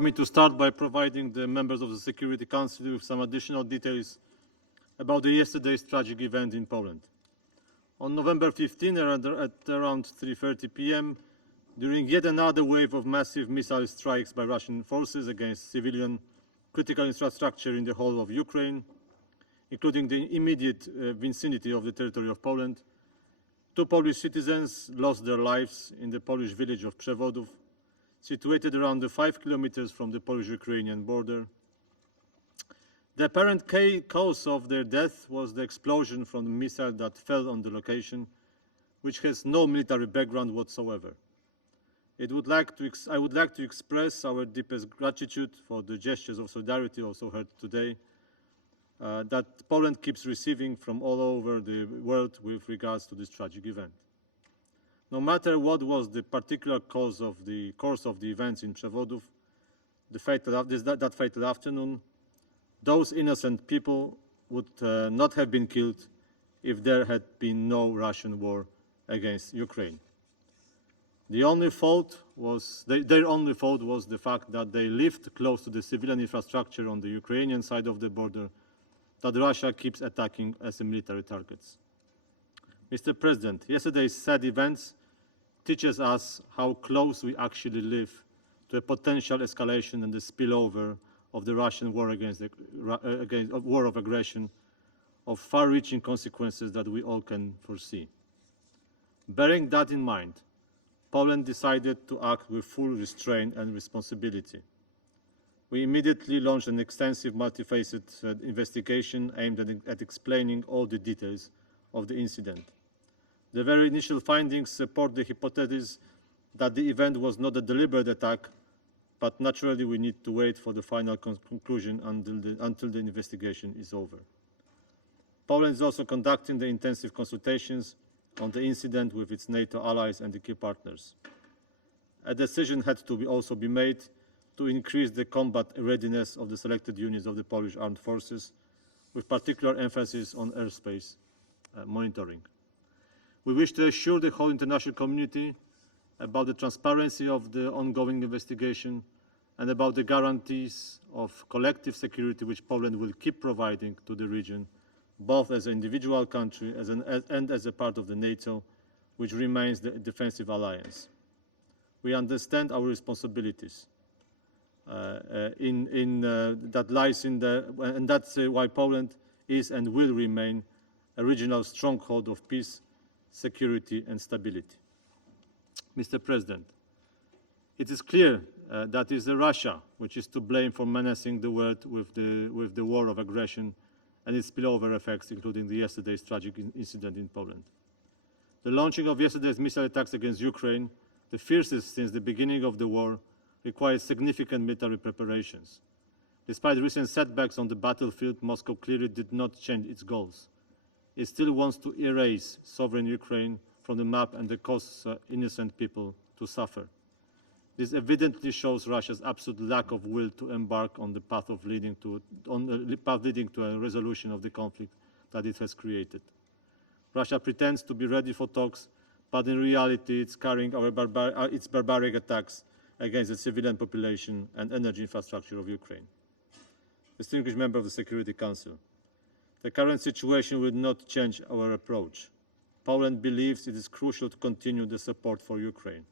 Allow me to start by providing the members of the Security Council with some additional details about yesterday's tragic event in Poland. On November 15, at around 3:30 p.m., during yet another wave of massive missile strikes by Russian forces against civilian critical infrastructure in the whole of Ukraine, including the immediate vicinity of the territory of Poland, 2 Polish citizens lost their lives in the Polish village of Przewodów, situated around 5 kilometers from the Polish-Ukrainian border. The apparent cause of their death was the explosion from the missile that fell on the location, which has no military background whatsoever. I would like to express our deepest gratitude for the gestures of solidarity also heard today that Poland keeps receiving from all over the world with regards to this tragic event. No matter what was the particular course of the events in Przewodów, that fatal afternoon, those innocent people would not have been killed if there had been no Russian war against Ukraine. Their only fault was the fact that they lived close to the civilian infrastructure on the Ukrainian side of the border that Russia keeps attacking as military targets. Mr. President, yesterday's sad events teaches us how close we actually live to a potential escalation and the spillover of the Russian war war of aggression of far-reaching consequences that we all can foresee. Bearing that in mind, Poland decided to act with full restraint and responsibility. We immediately launched an extensive, multifaceted investigation aimed at explaining all the details of the incident. The very initial findings support the hypothesis that the event was not a deliberate attack, but naturally we need to wait for the final conclusion until the investigation is over. Poland is also conducting the intensive consultations on the incident with its NATO allies and the key partners. A decision had to also be made to increase the combat readiness of the selected units of the Polish Armed Forces, with particular emphasis on airspace monitoring. We wish to assure the whole international community about the transparency of the ongoing investigation and about the guarantees of collective security which Poland will keep providing to the region, both as an individual country and as a part of the NATO, which remains the defensive alliance. We understand our responsibilities and that's why Poland is and will remain a regional stronghold of peace, security and stability. Mr. President, it is clear that it is Russia which is to blame for menacing the world with the war of aggression and its spillover effects, including yesterday's tragic incident in Poland. The launching of yesterday's missile attacks against Ukraine, the fiercest since the beginning of the war, requires significant military preparations. Despite recent setbacks on the battlefield, Moscow clearly did not change its goals. It still wants to erase sovereign Ukraine from the map and cause innocent people to suffer. This evidently shows Russia's absolute lack of will to embark on the path leading to a resolution of the conflict that it has created. Russia pretends to be ready for talks, but in reality it's carrying its barbaric attacks against the civilian population and energy infrastructure of Ukraine. Distinguished member of the Security Council, the current situation will not change our approach. Poland believes it is crucial to continue the support for Ukraine.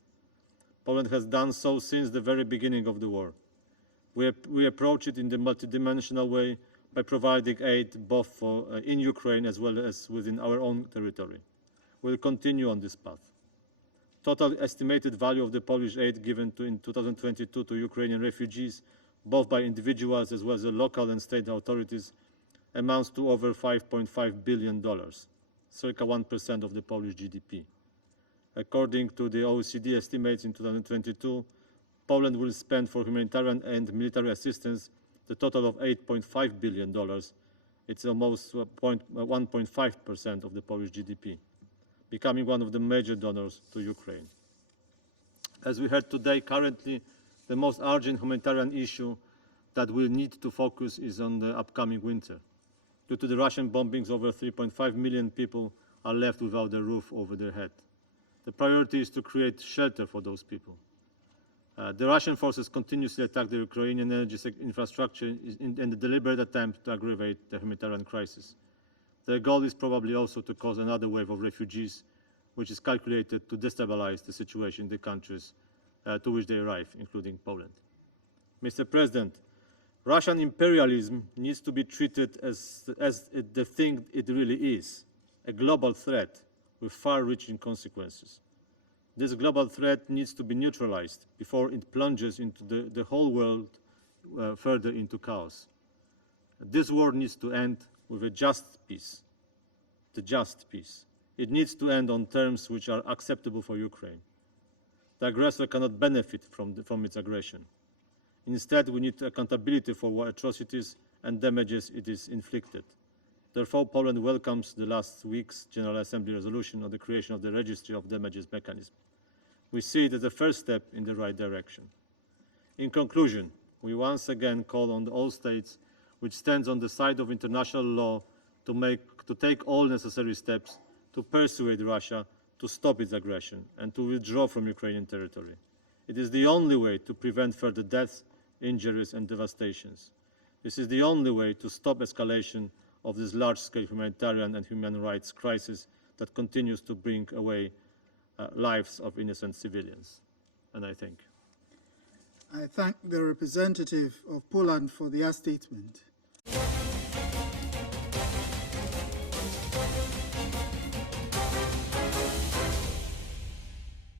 Poland has done so since the very beginning of the war. We approach it in the multidimensional way by providing aid both in Ukraine as well as within our own territory. We will continue on this path. Total estimated value of the Polish aid given in 2022 to Ukrainian refugees, both by individuals as well as the local and state authorities, amounts to over $5.5 billion, circa 1% of the Polish GDP. According to the OECD estimates in 2022, Poland will spend for humanitarian and military assistance the total of $8.5 billion. It's almost 1.5% of the Polish GDP, becoming one of the major donors to Ukraine. As we heard today, currently the most urgent humanitarian issue that we need to focus is on the upcoming winter. Due to the Russian bombings, over 3.5 million people are left without a roof over their head. The priority is to create shelter for those people. The Russian forces continuously attack the Ukrainian energy infrastructure in the deliberate attempt to aggravate the humanitarian crisis. Their goal is probably also to cause another wave of refugees, which is calculated to destabilize the situation in the countries to which they arrive, including Poland. Mr. President, Russian imperialism needs to be treated as the thing it really is, a global threat with far-reaching consequences. This global threat needs to be neutralized before it plunges into the whole world further into chaos. This war needs to end with a just peace, the just peace. It needs to end on terms which are acceptable for Ukraine. The aggressor cannot benefit from its aggression. Instead, we need accountability for what atrocities and damages it is inflicted. Therefore, Poland welcomes the last week's General Assembly resolution on the creation of the Registry of Damages mechanism. We see it as a first step in the right direction. In conclusion, we once again call on all states which stands on the side of international law to take all necessary steps to persuade Russia to stop its aggression and to withdraw from Ukrainian territory. It is the only way to prevent further deaths, injuries and devastations. This is the only way to stop escalation of this large-scale humanitarian and human rights crisis that continues to bring away lives of innocent civilians. And I thank you. I thank the representative of Poland for their statement.